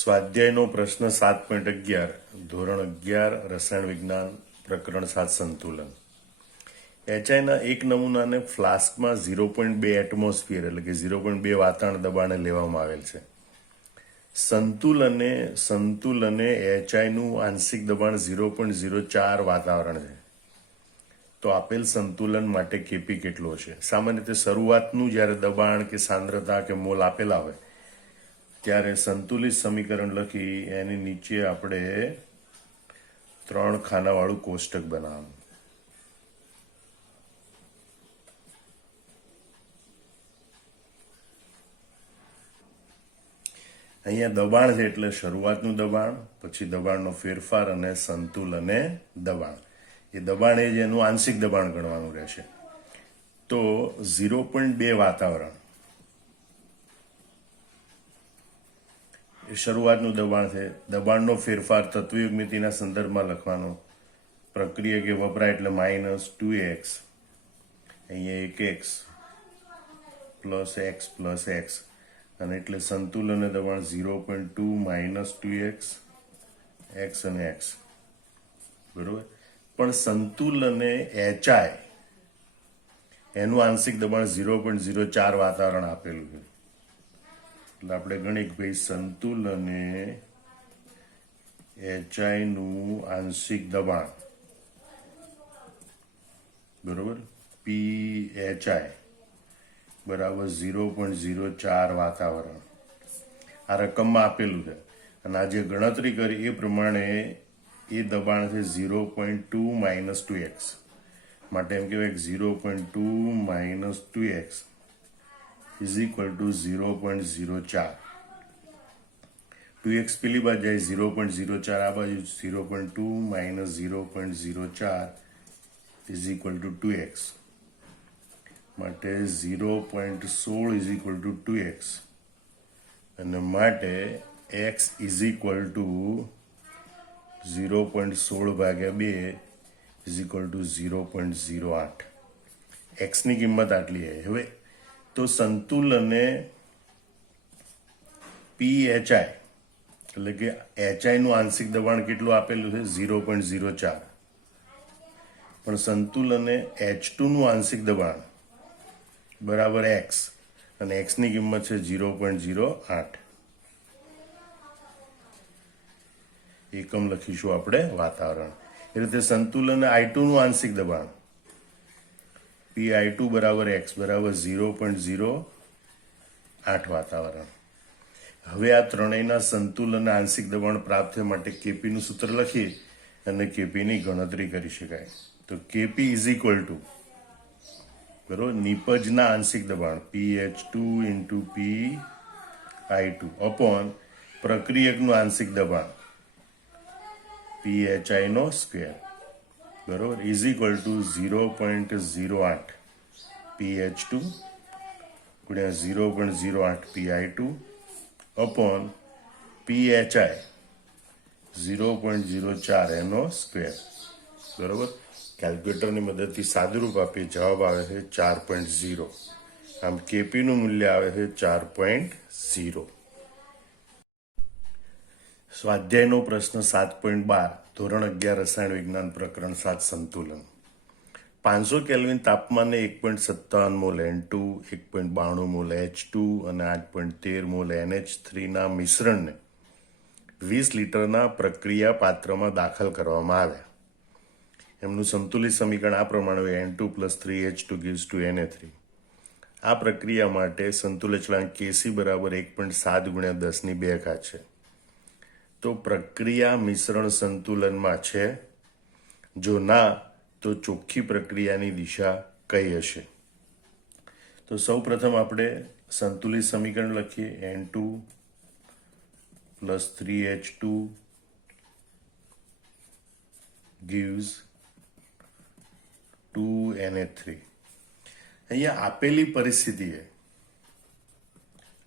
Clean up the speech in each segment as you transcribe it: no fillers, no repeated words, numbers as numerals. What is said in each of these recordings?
સ્વાધ્યાયનો પ્રશ્ન 7.11 ધોરણ 11 રસાયણ વિજ્ઞાન પ્રકરણ 7 સંતુલન. એચઆઈના એક નમૂનાને ફ્લાસ્કમાં 0.2 એટમોસ્ફિયર એટલે કે 0.2 વાતાવરણ દબાણે લેવામાં આવેલ છે. સંતુલને એચઆઈનું આંશિક દબાણ 0.04 વાતાવરણ છે. તો આપેલ સંતુલન માટે કેપી કેટલો છે? સામાન્ય રીતે શરૂઆતનું જ્યારે દબાણ કે સાંદ્રતા કે મોલ આપેલા હોય ત્યારે સંતુલિત સમીકરણ લખી એની નીચે આપણે 3 ખાનાવાળું કોષ્ટક બનાવવાનું. અહીંયા દબાણ છે એટલે શરૂઆતનું દબાણ, પછી દબાણનો ફેરફાર અને સંતુલને દબાણ. એ દબાણ એ જ એનું આંશિક દબાણ ગણવાનું રહેશે. તો 0.2 વાતાવરણ એ શરૂઆતનું દબાણ છે. દબાણનો ફેરફાર તત્વયુગ્મિતિના સંદર્ભમાં લખવાનો. પ્રક્રિયા કે વપરાય એટલે -2x, અહીંયા 1x + x અને એટલે સંતુલન દબાણ 0.2 -2x x અને x, બરોબર. પણ સંતુલને એચઆઈ એનું આંશિક દબાણ 0.04 વાતાવરણ આપેલું છે. એટલે આપણે ગણીએ કે ભાઈ સંતુલને એચઆઈ નું આંશિક દબાણ, બરોબર, PHI બરાબર 0.04 વાતાવરણ આ રકમમાં આપેલું છે. અને આ જે ગણતરી કરી એ પ્રમાણે એ દબાણ છે 0.2 - 2x. માટે એમ કહેવાય 0.2 - 2x is equal to 0.04. 2x પેલી બાજુ જાય, 0.04 આ બાજુ, 0.2 - 0.04 is equal to 2x. માટે 0.16 is equal to 2x અને માટે x is equal to 0.16 ભાગ્યા 2 is equal to 0.08. x ની કિંમત આટલી છે. હવે તો સંતુલને PHI એટલે કે HI નું આંશિક દબાણ કેટલું આપેલું છે? 0.04. પણ સંતુલને H2 નું આંશિક દબાણ બરાબર x અને x ની કિંમત છે 0.08. એકમ લખીશું આપણે વાતાવરણ. એ રીતે સંતુલન I2 નું આંશિક દબાણ PI2 બરાબર x બરાબર 0.08 વાતાવરણ. હવે આ ત્રણેયના સંતુલન આંશિક દબાણ પ્રાપ્ત થવા માટે કેપી નું સૂત્ર લખી અને કેપી ની ગણતરી કરી શકાય. તો કેપી ઇઝ ઇક્વલ ટુ, બરોબર, નિપજના આંશિક દબાણ PH2 × PI2 અપોન પ્રક્રિયકનું આંશિક દબાણ PHI નો સ્ક્વેર, બરોબર, ઇઝ ઇક્વલ ટુ 0.08 PH2 ગુણ્યા 0.08 PI2 અપોન PHI 0.04 એનો સ્ક્વેર, બરોબર. કેલ્ક્યુલેટરની મદદથી સાદુરૂપ આપી જવાબ આવે છે 4.0. આમ કેપી નું મૂલ્ય આવે છે 4.0. સ્વાધ્યાયનો પ્રશ્ન 7.12 ધોરણ 11 રસાયણ વિજ્ઞાન પ્રકરણ 7 સંતુલન. 500 કેલ્વિન તાપમાને 1.57 મોલ N2, 1.92 મોલ H2 અને 8.13 મોલ NH3 ના મિશ્રણને 20 લીટરના પ્રક્રિયા પાત્રમાં દાખલ કરવામાં આવ્યા. એમનું સંતુલિત સમીકરણ આ પ્રમાણે હોય: N2 + 3H2 gives to Na3. આ પ્રક્રિયા માટે સંતુલિત અચળાંક Kc બરાબર 1.7 × 10⁻² છે. તો પ્રક્રિયા મિશ્રણ સંતુલનમાં છે? જો ના તો ચોખ્ખી પ્રક્રિયાની દિશા કઈ હશે? તો સૌ પ્રથમ આપણે સંતુલિત સમીકરણ લખીએ. N2 + 3H2 gives 2Na3. અહીંયા આપેલી પરિસ્થિતિ છે,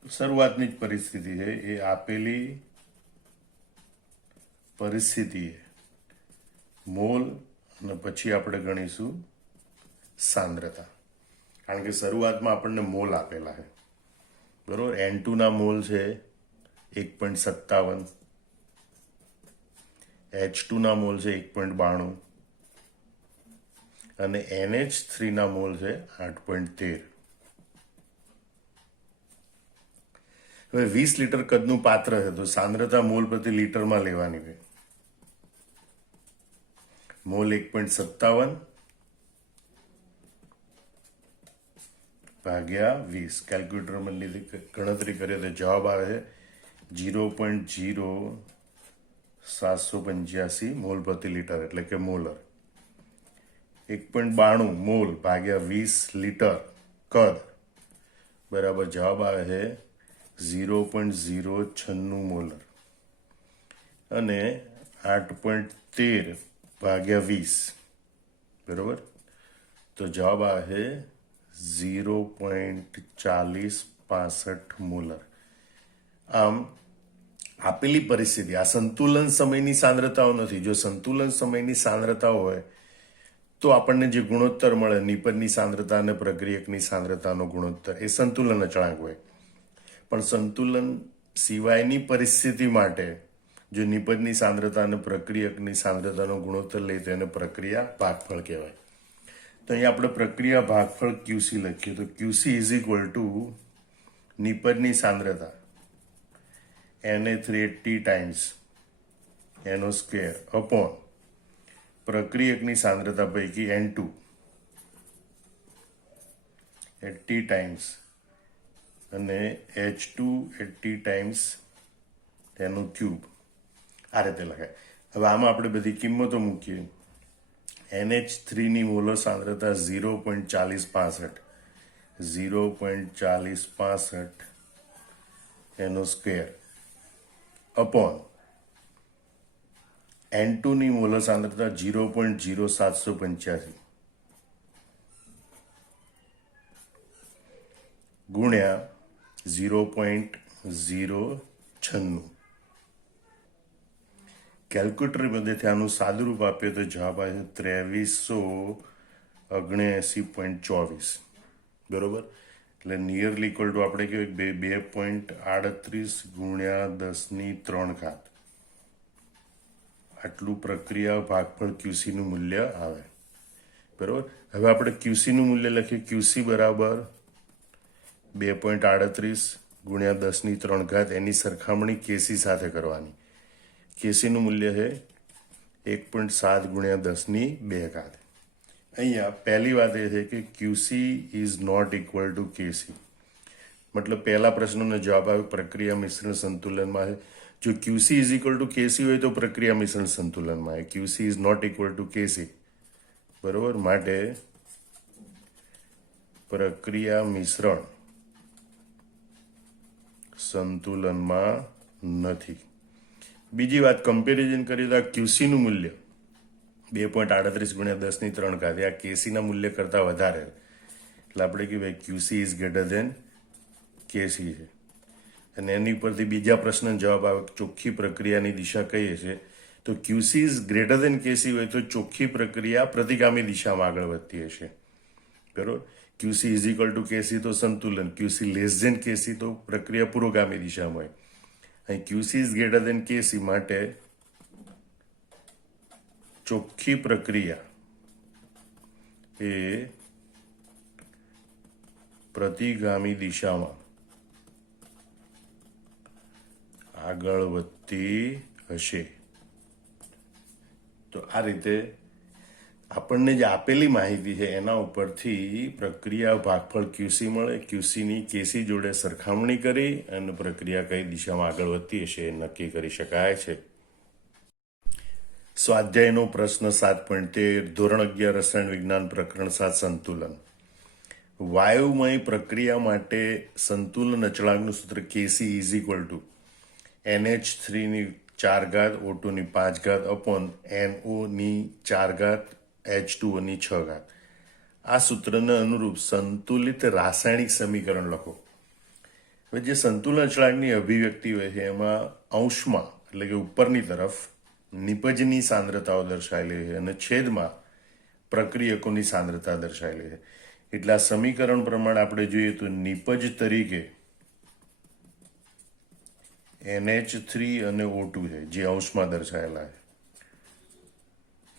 શરૂઆતની જ પરિસ્થિતિ છે. એ આપેલી પરિસ્થિતિ મોલ અને પછી આપણે ગણીશું સાંદ્રતા, કારણ કે શરૂઆતમાં આપણને મોલ આપેલા છે, બરોબર. N2 ના મોલ છે 1.57, H2 ના મોલ છે 1.92 અને NH3 ના મોલ છે 8.13. હવે 20 લીટર કદનું પાત્ર છે તો સાંદ્રતા મોલ પ્રતિ લીટરમાં લેવાની છે. મોલ 1.57 ભાગ્યા 20. કેલ્ક્યુલેટરમાં ગણતરી કરીએ તો જવાબ આવે છે 0.0785 મોલ પ્રતિ લીટર, એટલે કે મોલર. 1.92 મોલ ભાગ્યા 20 લીટર કદ બરાબર જવાબ આવે છે 0.096 મોલર. અને 8.13 ભાગ્યા 20 બરાબર તો જવાબ આવે છે 0.4065 મોલર. આમ આપેલી પરિસ્થિતિ, આ સંતુલન સમયની સાંદ્રતાઓ નથી. જો સંતુલન સમયની સાંદ્રતાઓ હોય તો આપણને જે ગુણોત્તર મળે, નિપજની સાંદ્રતા અને પ્રક્રિયકની સાંદ્રતાનો ગુણોત્તર, એ સંતુલન અચળાંક હોય. પણ સંતુલન સિવાયની પરિસ્થિતિ માટે જો નિપજની સાંદ્રતા અને પ્રક્રિયકની સાંદ્રતાનો ગુણોત્તર લઈએ તો એને પ્રક્રિયા ભાગફળ કહેવાય. તો અહીંયા આપણે પ્રક્રિયા ભાગફળ QC લખીએ તો QC ઇઝ ઇક્વલ ટુ નિપજની સાંદ્રતા Na380 ટાઈમ્સ એનો સ્ક્વેર અપોન પ્રક્રિયકની સાંદ્રતા પૈકી N2 80 ટાઈમ્સ અને H2 80 ટાઈમ્સ એનું ક્યુબ. આ રીતે લખાય. હવે આમાં આપણે બધી કિંમતો મૂકીએ. NH3 ની મોલર સાંદ્રતા 0.4065 એનો સ્ક્વેર અપોન N2 ની મોલર સાંદ્રતા 0.0785 ગુણ્યા 0.096. કેલ્ક્યુલેટર મધ્યથી આનું સાદુરૂપ આપીએ તો જવાબ આવે 2379.24 બરોબર. એટલે નિયરલી ઇક્વલ ટુ આપણે કહેવાય 2.38 ગુણ્યા 10³ આટલું પ્રક્રિયા ભાગફળ QC નું મૂલ્ય આવે બરોબર. હવે આપણે QC નું મૂલ્ય લખીએ. QC બરાબર 2.38 ગુણ્યા 10³ એની સરખામણી KC સાથે કરવાની. KC નું મૂલ્ય છે 1.7 ગુણ્યા 10². અહીંયા પહેલી વાત એ છે કે QC is not equal to KC. મતલબ પહેલા પ્રશ્નનો જવાબ આવે પ્રક્રિયા મિશ્રણ સંતુલનમાં છે. જો QC is equal to KC હોય તો પ્રક્રિયા મિશ્રણ સંતુલનમાં છે. QC is not equal to KC બરોબર. માટે પ્રક્રિયા મિશ્રણ સંતુલનમાં નથી. બીજી વાત, કમ્પેરિઝન કરીએ તો આ QC નું મૂલ્ય 2.38 ગુણ્યા 10³ આ KC ના મૂલ્ય કરતાં વધારે, એટલે આપણે કહેવાય QC is greater than KC છે. અને એની પરથી બીજા પ્રશ્નનો જવાબ આવે ચોખ્ખી પ્રક્રિયાની દિશા કહીએ છીએ તો QC is greater than KC હોય તો ચોખ્ખી પ્રક્રિયા પ્રતિગામી દિશામાં આગળ વધતી હશે બરોબર. QC is equal to KC તો સંતુલન, QC લેસ દેન KC તો પ્રક્રિયા પુરોગામી દિશામાં હોય. અહીં QC is greater than KC માટે ચોખ્ખી પ્રક્રિયા એ પ્રતિગામી દિશામાં આગળ વધતી હશે. તો આ રીતે આપણને જે આપેલી માહિતી છે એના ઉપરથી પ્રક્રિયા ભાગફળ QC મળે. QC ની KC જોડે સરખામણી કરી અને પ્રક્રિયા કઈ દિશામાં આગળ વધતી હશે એ નક્કી કરી શકાય છે. સ્વાધ્યાયનો પ્રશ્ન 7.13 ધોરણ 11 રસાયણ વિજ્ઞાન પ્રકરણ 7 સંતુલન. વાયુમય પ્રક્રિયા માટે સંતુલન અચળાંકનું સૂત્ર KC is equal two NH3 ની 4 O2 ની 5 અપોન NO ની 4 H2O ની 6. આ સૂત્રને અનુરૂપ સંતુલિત રાસાયણિક સમીકરણ લખો. હવે જે સંતુલન અચળાંકની અભિવ્યક્તિ હોય છે એમાં અંશમાં એટલે કે ઉપરની તરફ નિપજની સાંદ્રતાઓ દર્શાવેલી છે અને છેદમાં પ્રક્રિયકોની સાંદ્રતા દર્શાવેલી છે. એટલે આ સમીકરણ પ્રમાણે આપણે જોઈએ તો નિપજ તરીકે NH3 અને O2 છે જે અંશમાં દર્શાયેલા છે,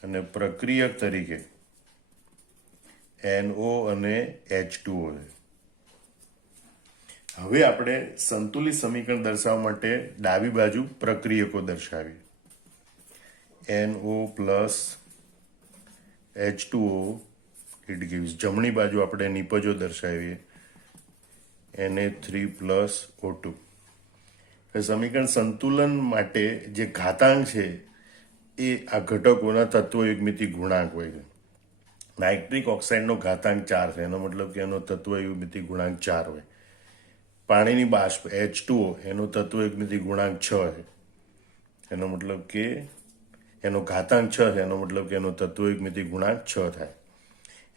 અને પ્રક્રિયક તરીકે NO અને H2O છે. હવે આપણે સંતુલિત સમીકરણ દર્શાવવા માટે ડાબી બાજુ પ્રક્રિયકો દર્શાવીએ. NO plus H2O it gives. જમણી બાજુ આપણે નિપજો દર્શાવીએ Na3 પ્લસ O2. સમીકરણ સંતુલન માટે જે ઘાતાંક છે એ આ ઘટકોના તત્વયુગ્મિતિ ગુણાંક હોય છે. નાઇટ્રિક ઓક્સાઇડનો ઘાતાંક 4 છે, એનો મતલબ કે એનો તત્વયુગ્મિતિ ગુણાંક 4 હોય. પાણીની બાષ્પ H2O એનો તત્વયુગ્મિતિ ગુણાંક 6 છે, એનો મતલબ કે એનો ઘાતાંક 6 છે, એનો મતલબ કે એનો તત્વયુગ્મિતિ ગુણાંક 6 થાય.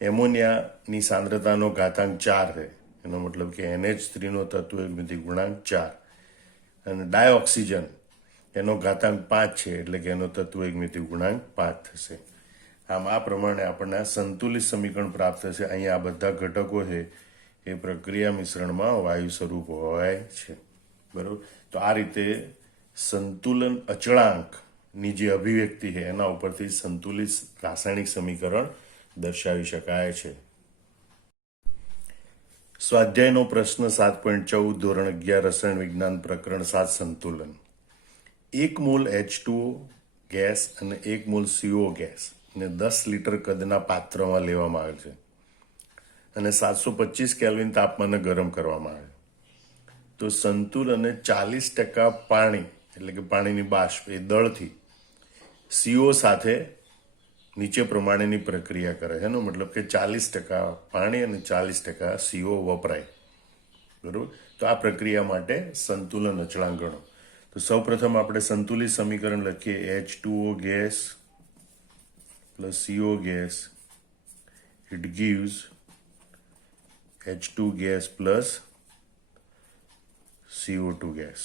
એમોનિયાની સાંદ્રતાનો ઘાતાંક 4 છે, એનો મતલબ કે NH3 નો તત્વયુગ્મિતિ ગુણાંક 4. અને ડાયઓક્સિજન એનો ઘાતાંક 5 છે, એટલે કે એનો તત્વયુગ્મિતિ ગુણાંક 5 થશે. આમ આ પ્રમાણે આપણને સંતુલિત સમીકરણ પ્રાપ્ત થશે. અહીંયા આ બધા ઘટકો છે એ પ્રક્રિયા મિશ્રણમાં વાયુ સ્વરૂપ હોય છે, બરોબર. તો આ રીતે સંતુલન અચળાંકની જે અભિવ્યક્તિ છે એના ઉપરથી સંતુલિત રાસાયણિક સમીકરણ દર્શાવી શકાય છે. સ્વાધ્યાયનો પ્રશ્ન 7.14 ધોરણ 11 રસાયણ વિજ્ઞાન પ્રકરણ 7 સંતુલન. 1 મોલ H2O ગેસ અને 1 મોલ CO ગેસ ને 10 લીટર કદના પાત્રમાં લેવામાં આવે છે અને 725 કેલ્વિન તાપમાને ગરમ કરવામાં આવે. તો સંતુલને 40% પાણી એટલે કે પાણીની બાષ્પ એ દળથી CO સાથે નીચે પ્રમાણેની પ્રક્રિયા કરે છે. એનો મતલબ કે 40% પાણી અને 40% CO વપરાય, બરોબર. તો આ પ્રક્રિયા માટે સંતુલન અચળાંક ગણો. તો સૌ પ્રથમ આપણે સંતુલિત સમીકરણ લખીએ. H2O gas plus CO gas it gives H2 gas plus CO2 gas.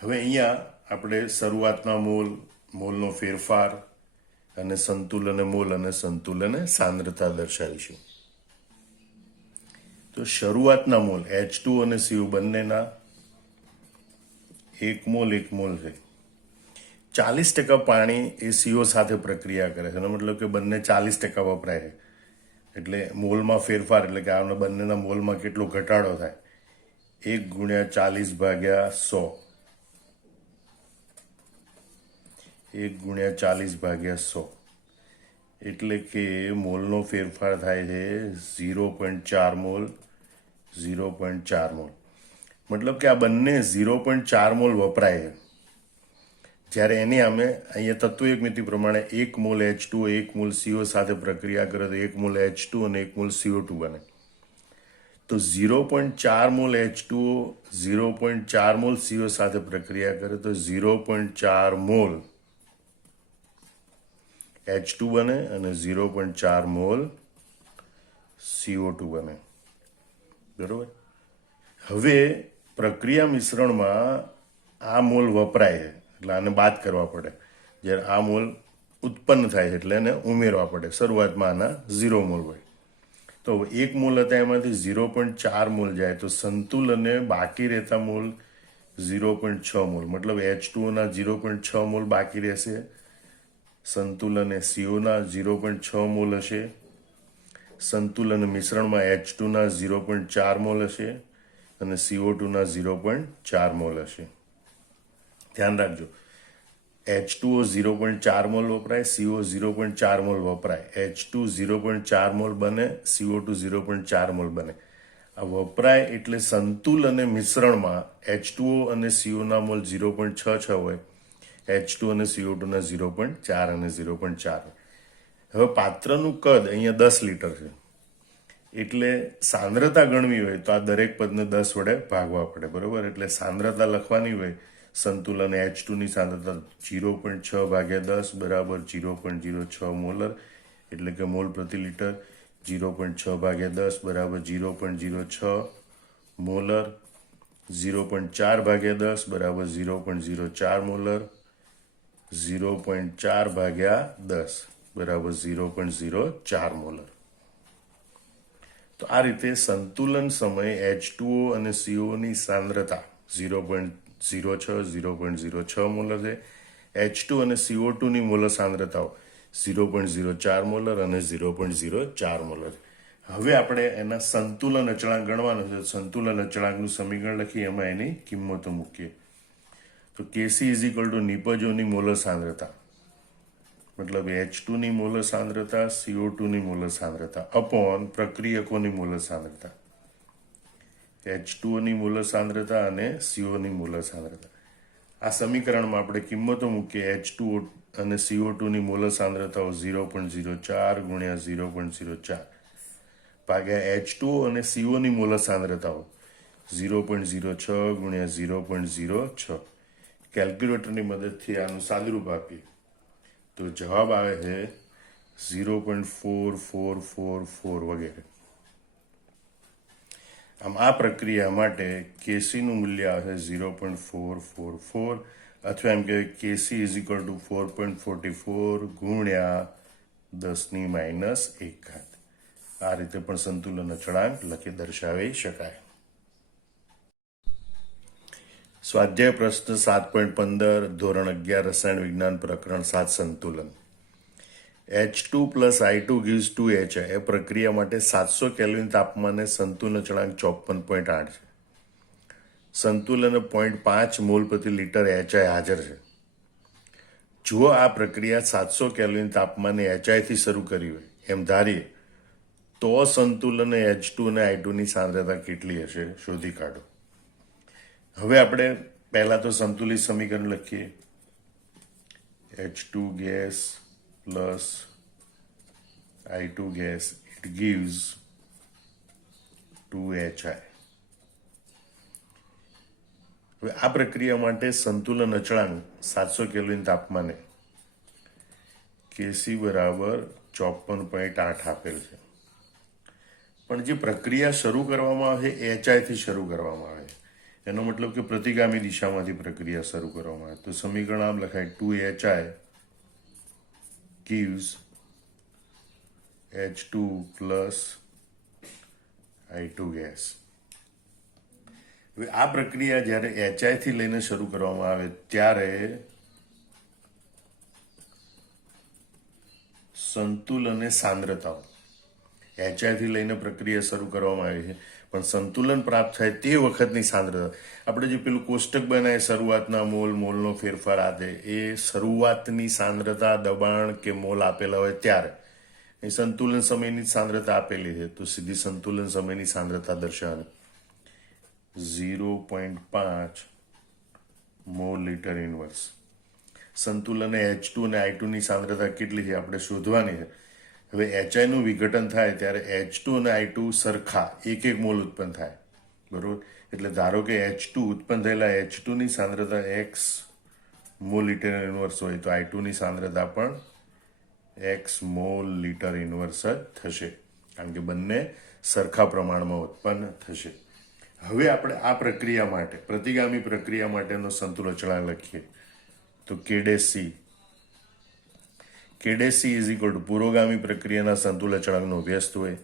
હવે અહીંયા આપણે શરૂઆતના મોલનો ફેરફાર અને સંતુલન મોલ અને સંતુલન સાંદ્રતા દર્શાવીશું. તો શરૂઆતના મોલ H2 અને CO બંનેના 1 મોલ છે. 40% પાણી એ CO સાથે પ્રક્રિયા કરે છે, એનો મતલબ કે બંને 40% વપરાય છે. એટલે મોલમાં ફેરફાર એટલે કે આ બંનેના મોલમાં કેટલો ઘટાડો થાય? 1 ગુણ્યા 40/100. 1 ગુણ્યા 40/100 એટલે કે મોલનો ફેરફાર થાય છે 0.4 મોલ. 0.4 મોલ મતલબ કે આ બંને 0.4 મોલ વપરાય છે. જ્યારે એની અમે અહીંયા તત્વયુગ્મિતિ પ્રમાણે 1 મોલ H2O 1 મોલ CO સાથે પ્રક્રિયા કરે તો 1 મોલ H2 અને 1 મોલ CO2 બને. તો 0.4 મોલ H2O 0.4 મોલ CO સાથે પ્રક્રિયા કરે તો 0.4 મોલ H2 બને અને 0.4 મોલ CO2 બને, બરોબર. હવે પ્રક્રિયા મિશ્રણમાં આ મોલ વપરાય છે એટલે આને બાદ કરવા પડે. જ્યારે આ મોલ ઉત્પન્ન થાય છે એટલે એને ઉમેરવા પડે. શરૂઆતમાં આના 0 મોલ હોય. તો 1 મોલ હતા એમાંથી 0.4 મોલ જાય તો સંતુલને બાકી રહેતા મોલ 0.6 મોલ, મતલબ H2O ના 0.6 મોલ બાકી રહેશે. સંતુલન CO ના 0.6 મોલ હશે. સંતુલન મિશ્રણમાં H2 ના 0.4 મોલ હશે અને CO2 ના 0.4 મોલ હશે. ધ્યાન રાખજો, H2O 0.4 મોલ વપરાય, CO 0.4 મોલ વપરાય. H2 0.4 મોલ બને, CO2 0.4 મોલ બને. આ વપરાય એટલે સંતુલન મિશ્રણમાં H2O અને CO ના મોલ 0.66 હોય, H2 અને CO2 ના 0.4 અને 0.4. હવે પાત્રનું કદ અહીંયા 10 લીટર છે એટલે સાંદ્રતા ગણવી હોય તો આ દરેક પદને 10 વડે ભાગવા પડે, બરોબર. એટલે સાંદ્રતા લખવાની હોય સંતુલન H2 ની સાંદ્રતા 0.6/10 બરાબર 0.06 મોલર, એટલે કે મોલ પ્રતિ લીટર. 0.6/10 બરાબર 0.06 મોલર. 0.4/10 બરાબર 0.04 મોલર. 0.4/10 બરાબર 0.04 મોલર. તો આ રીતે સંતુલન સમયે H2O અને CO ની સાંદ્રતા 0.06 0.06 મોલર છે. H2 અને CO2 ની મોલર સાંદ્રતાઓ 0.04 મોલર અને 0.04 મોલર. હવે આપણે એના સંતુલન અચળાંક ગણવાનો છે. સંતુલન અચળાંકનું સમીકરણ લખી એમાં એની કિંમતો મૂકીએ. તો Kc ઇઝ ઇક્વલ ટુ નિપજોની મોલર સાંદ્રતા, મતલબ H2 ની મોલર સાંદ્રતા, CO2 ની મોલર સાંદ્રતા અપોન પ્રક્રિયકોની મોલર સાંદ્રતા, H2O ની મોલર સાંદ્રતા અને CO ની મોલર સાંદ્રતા. આ સમીકરણમાં આપણે કિંમતો મૂકીએ. H2O અને CO2 ની મોલર સાંદ્રતાઓ 0.04 ગુણ્યા 0.04 ભાગ્યા H2O અને CO ની મોલર સાંદ્રતાઓ 0.06 ગુણ્યા 0.06. કેલ્ક્યુલેટરની મદદથી આનું સાદુરૂપ આપીએ તો જવાબ આવે છે 0.4444 વગેરે. આમ આ પ્રક્રિયા માટે કેસીનું મૂલ્ય આવે 0.444 અથવા એમ કે કેસી ઇઝ ઇક્વલ ટુ 4.44 ગુણ્યા 10⁻1. આ રીતે પણ સંતુલન અચળાંક લખી દર્શાવી શકાય. સ્વાધ્યાય પ્રશ્ન 7.15 ધોરણ 11 રસાયણ વિજ્ઞાન પ્રકરણ 7 સંતુલન. H2 plus I2 gives 2HI. એ પ્રક્રિયા માટે 700 કેલ્વિન તાપમાને સંતુલન અચળાંક 54.8 છે. સંતુલન 0.5 મોલ પ્રતિ લિટર HI હાજર છે. જો આ પ્રક્રિયા 700 કેલ્વિન તાપમાને HI થી શરૂ કરી હોય એમ ધારીએ તો સંતુલન H2 અને I2 ની સાંદ્રતા કેટલી હશે શોધી કાઢો. હવે આપણે પહેલા તો સંતુલિત સમીકરણ લખીએ. H2 gas plus I2 gas, it gives 2HI. હવે આ પ્રક્રિયા માટે સંતુલન અચળાંક 700 કેલ્વિન તાપમાને Kc બરાબર 54.8 આપેલ છે. પણ જે પ્રક્રિયા શરૂ કરવામાં આવે છે HI થી શરૂ કરવામાં આવે છે. એનો મતલબ કે પ્રતિગામી દિશામાંથી પ્રક્રિયા શરૂ કરવામાં આવે. તો સમીકરણ આમ લખાય 2HI gives H2 plus I2 gas. હવે આ પ્રક્રિયા જ્યારે HI થી લઈને શરૂ કરવામાં આવે ત્યારે સંતુલન એ સાંદ્રતાઓ HI થી લઈને પ્રક્રિયા શરૂ કરવામાં આવી છે પણ સંતુલન પ્રાપ્ત થાય તે વખતની સાંદ્રતા આપણે જે પેલું કોષ્ટક બનાવે શરૂઆતના મોલનો ફેરફાર આદે એ શરૂઆતની સાંદ્રતા દબાણ કે મોલ આપેલા હોય ત્યારે એ સંતુલન સમયની સાંદ્રતા આપેલી છે તો સીધી સંતુલન સમયની સાંદ્રતા દર્શાવવાની 0.5 મોલ લિટર ઇનવર્સ. સંતુલન H2 અને I2 ની સાંદ્રતા કેટલી છે આપણે શોધવાની છે. હવે HI નું વિઘટન થાય ત્યારે H2 અને I2 સરખા એક મોલ ઉત્પન્ન થાય, બરોબર. એટલે ધારો કે H2 ઉત્પન્ન થયેલા H2 ની સાંદ્રતા x મોલ લિટર ઇનવર્સ હોય તો I2 ની સાંદ્રતા પણ x મોલ લિટર ઇનવર્સ જ થશે કારણ કે બંને સરખા પ્રમાણમાં ઉત્પન્ન થશે. હવે આપણે આ પ્રક્રિયા માટે પ્રતિગામી પ્રક્રિયા માટેનો સંતુલન અચળાંક લખીએ તો Kc ઇઝ ઇક્વલ ટુ પુરોગામી પ્રક્રિયાના સંતુલન અચળાંકનો વ્યસ્ત હોય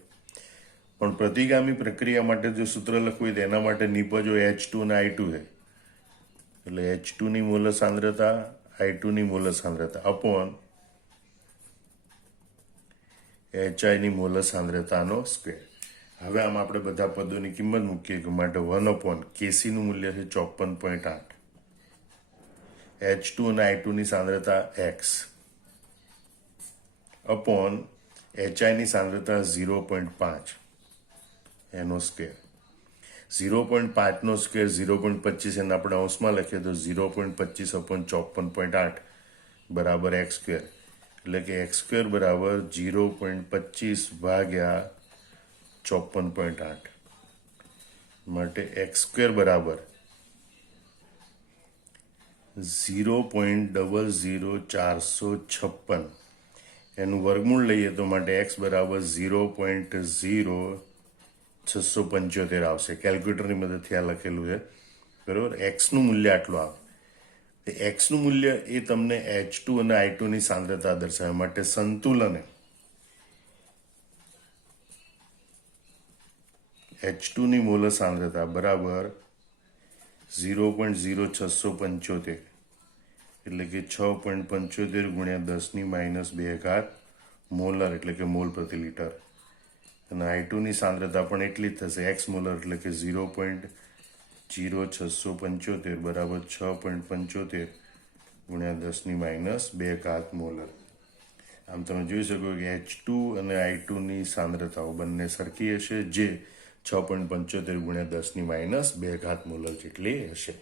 પણ પ્રતિગામી પ્રક્રિયા માટે જો સૂત્ર લખવું હોય તો એના માટે નિપજો H2 અને I2 છે એટલે H2 ની મોલર સાંદ્રતા I2 ની મોલર સાંદ્રતા અપોન HI ની મોલર સાંદ્રતાનો સ્ક્વેર. હવે આમાં આપણે બધા પદોની કિંમત મૂકીએ કે માટે 1 Kc નું મૂલ્ય છે 54.8, H2 અને I2 ની સાંદ્રતા x અપોન HI ની સાંદ્રતા 0.5 એનો સ્ક્વેર. 0.5 નો સ્ક્વેર 0.25 એને આપણે અંશમાં લખીએ તો 0.25 અપોન 54.8 બરાબર x સ્ક્વેર. એટલે કે x સ્ક્વેર બરાબર 0.25 ભાગ્યા 54.8 માટે x સ્ક્વેર બરાબર 0.00456 એનું વર્ગમૂળ લઈએ તો માટે x બરાબર 0.0675 આવશે. કેલ્ક્યુલેટરની મદદથી આ લખેલું છે, બરાબર. એક્સનું મૂલ્ય આટલું આવે. એક્સનું મૂલ્ય એ તમને H2 અને I2 ની સાંદ્રતા દર્શાવે માટે સંતુલન H2 ની મોલર સાંદ્રતા બરાબર 0.0675 એટલે કે 6.75 ગુણ્યા 10⁻²⁰ મોલર એટલે કે મોલ પ્રતિ લીટર. અને I2 ની સાંદ્રતા પણ એટલી જ થશે, એક્સ મોલર એટલે કે 0.0675 બરાબર 6.75 ગુણ્યા 10⁻² મોલર. આમ તમે જોઈ શકો કે H2 અને I2 ની સાંદ્રતાઓ બંને સરખી હશે, જે 6.75 ગુણ્યા 10⁻² મોલર જેટલી હશે.